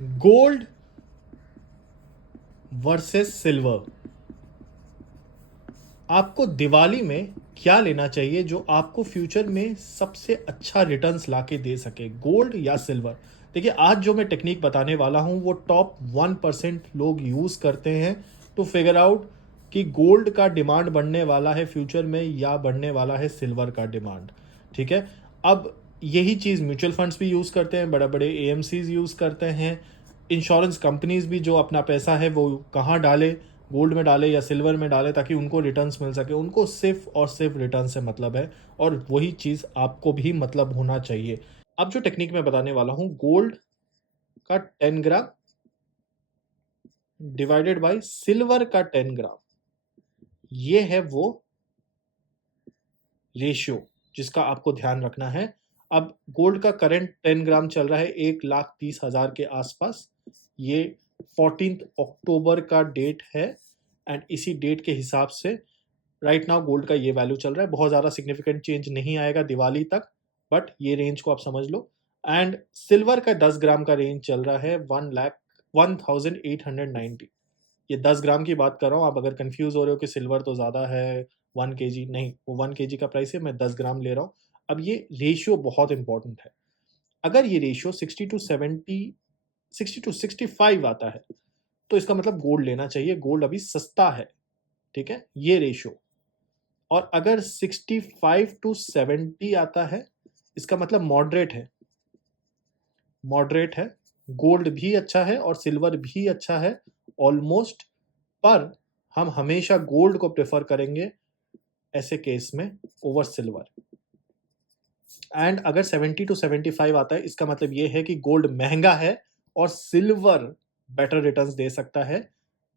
Gold versus silver. आपको दिवाली में क्या लेना चाहिए जो आपको फ्यूचर में सबसे अच्छा रिटर्न्स लाके दे सके, गोल्ड या सिल्वर? देखिए, आज जो मैं टेक्निक बताने वाला हूं वो टॉप 1% लोग यूज़ करते हैं टू फिगर आउट कि गोल्ड का डिमांड बढ़ने वाला है फ्यूचर में या बढ़ने वाला है सिल्वर का डिमांड। ठीक है। अब यही चीज़ म्यूचुअल फंड्स भी यूज़ करते हैं, बड़े बड़े एएमसीज यूज़ करते हैं, इंश्योरेंस कंपनीज भी जो अपना पैसा है वो कहाँ डाले, गोल्ड में डाले या सिल्वर में डाले ताकि उनको रिटर्न्स मिल सके। उनको सिर्फ और सिर्फ रिटर्न से मतलब है, और वही चीज़ आपको भी मतलब होना चाहिए। अब जो टेक्निक मैं बताने वाला हूँ, गोल्ड का 10 ग्राम डिवाइडेड बाय सिल्वर का 10 ग्राम, ये है वो रेशियो जिसका आपको ध्यान रखना है। अब गोल्ड का करंट 10 ग्राम चल रहा है 1,30,000 के आसपास। ये 14 अक्टूबर का डेट है, एंड इसी डेट के हिसाब से राइट नाउ गोल्ड का ये वैल्यू चल रहा है। बहुत ज़्यादा सिग्निफिकेंट चेंज नहीं आएगा दिवाली तक, बट ये रेंज को आप समझ लो। एंड सिल्वर का 10 ग्राम का रेंज चल रहा है 1,1890। ये 10 ग्राम की बात कर रहा हूँ। आप अगर कंफ्यूज हो रहे हो कि सिल्वर तो ज़्यादा है, 1 kg नहीं, वो 1 kg का प्राइस है, मैं 10 ग्राम ले रहा हूँ। अब ये रेशियो बहुत इंपॉर्टेंट है। अगर ये रेशियो 60 to 65 आता है तो इसका मतलब गोल्ड लेना चाहिए, गोल्ड अभी सस्ता है। ठीक है, ये रेशियो। और अगर 65 to 70 आता है, इसका मतलब मॉडरेट है। मॉडरेट है, गोल्ड भी अच्छा है और सिल्वर भी अच्छा है ऑलमोस्ट, पर हम हमेशा गोल्ड को प्रेफर करेंगे ऐसे केस में ओवर सिल्वर। एंड अगर 70 to 75 आता है, इसका मतलब ये है कि गोल्ड महंगा है और सिल्वर बेटर रिटर्न्स दे सकता है।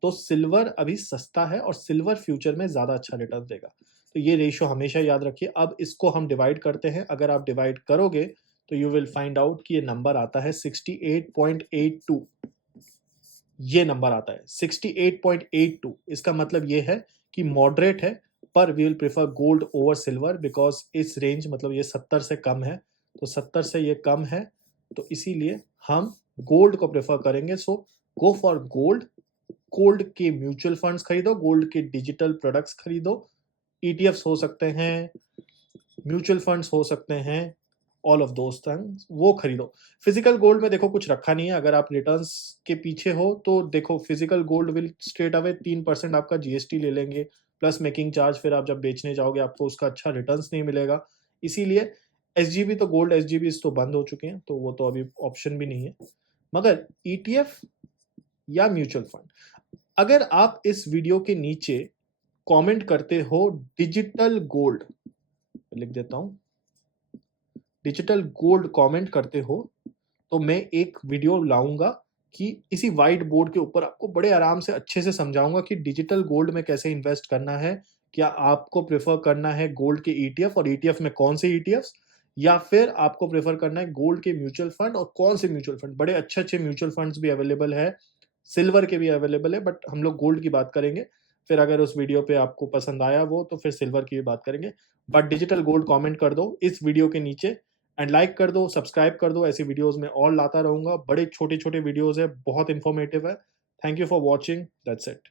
तो सिल्वर अभी सस्ता है और सिल्वर फ्यूचर में ज़्यादा अच्छा रिटर्न देगा। तो ये रेशियो हमेशा याद रखिए। अब इसको हम डिवाइड करते हैं। अगर आप डिवाइड करोगे तो यू विल फाइंड आउट कि ये नंबर आता है 68.82। ये नंबर आता है 68.82। इसका मतलब ये है कि मॉडरेट है, पर we will prefer gold over silver because इस रेंज मतलब ये 70 से कम है। तो 70 से ये कम है, तो इसीलिए हम गोल्ड को प्रेफर करेंगे। सो गो फॉर गोल्ड। गोल्ड के म्यूचुअल फंड्स खरीदो, गोल्ड के डिजिटल प्रोडक्ट्स खरीदो। ईटीएफ्स हो सकते हैं, म्यूचुअल फंड्स हो सकते हैं, ऑल ऑफ दोस थिंग्स वो खरीदो। फिजिकल गोल्ड में देखो कुछ रखा नहीं है। अगर आप रिटर्न्स के पीछे हो तो देखो, physical gold will straight away 3% आपका जीएसटी ले लेंगे, प्लस मेकिंग चार्ज। फिर आप जब बेचने जाओगे आपको उसका अच्छा रिटर्न्स नहीं मिलेगा। इसीलिए एसजीबी तो गोल्ड एसजीबी तो बंद हो चुके हैं, तो वो तो अभी ऑप्शन भी नहीं है। मगर ईटीएफ या म्यूचुअल फंड, अगर आप इस वीडियो के नीचे कमेंट करते हो डिजिटल गोल्ड, लिख देता हूं, डिजिटल गोल्ड कमेंट करते हो, तो मैं एक वीडियो लाऊंगा कि इसी व्हाइट बोर्ड के ऊपर आपको बड़े आराम से अच्छे से समझाऊंगा कि डिजिटल गोल्ड में कैसे इन्वेस्ट करना है। क्या आपको प्रेफर करना है गोल्ड के ईटीएफ, और ईटीएफ में कौन से ईटीएफ, या फिर आपको प्रेफर करना है गोल्ड के म्यूचुअल फंड, और कौन से म्यूचुअल फंड। बड़े अच्छे अच्छे म्यूचुअल फंड्स भी अवेलेबल है, सिल्वर के भी अवेलेबल है, बट हम लोग गोल्ड की बात करेंगे। फिर अगर उस वीडियो पे आपको पसंद आया वो, तो फिर सिल्वर की भी बात करेंगे। बट डिजिटल गोल्ड कमेंट कर दो इस वीडियो के नीचे, एंड लाइक कर दो, सब्सक्राइब कर दो। ऐसी वीडियोस में और लाता रहूंगा। बड़े छोटे छोटे वीडियोस है, बहुत इंफॉर्मेटिव है। Thank you for watching, that's it.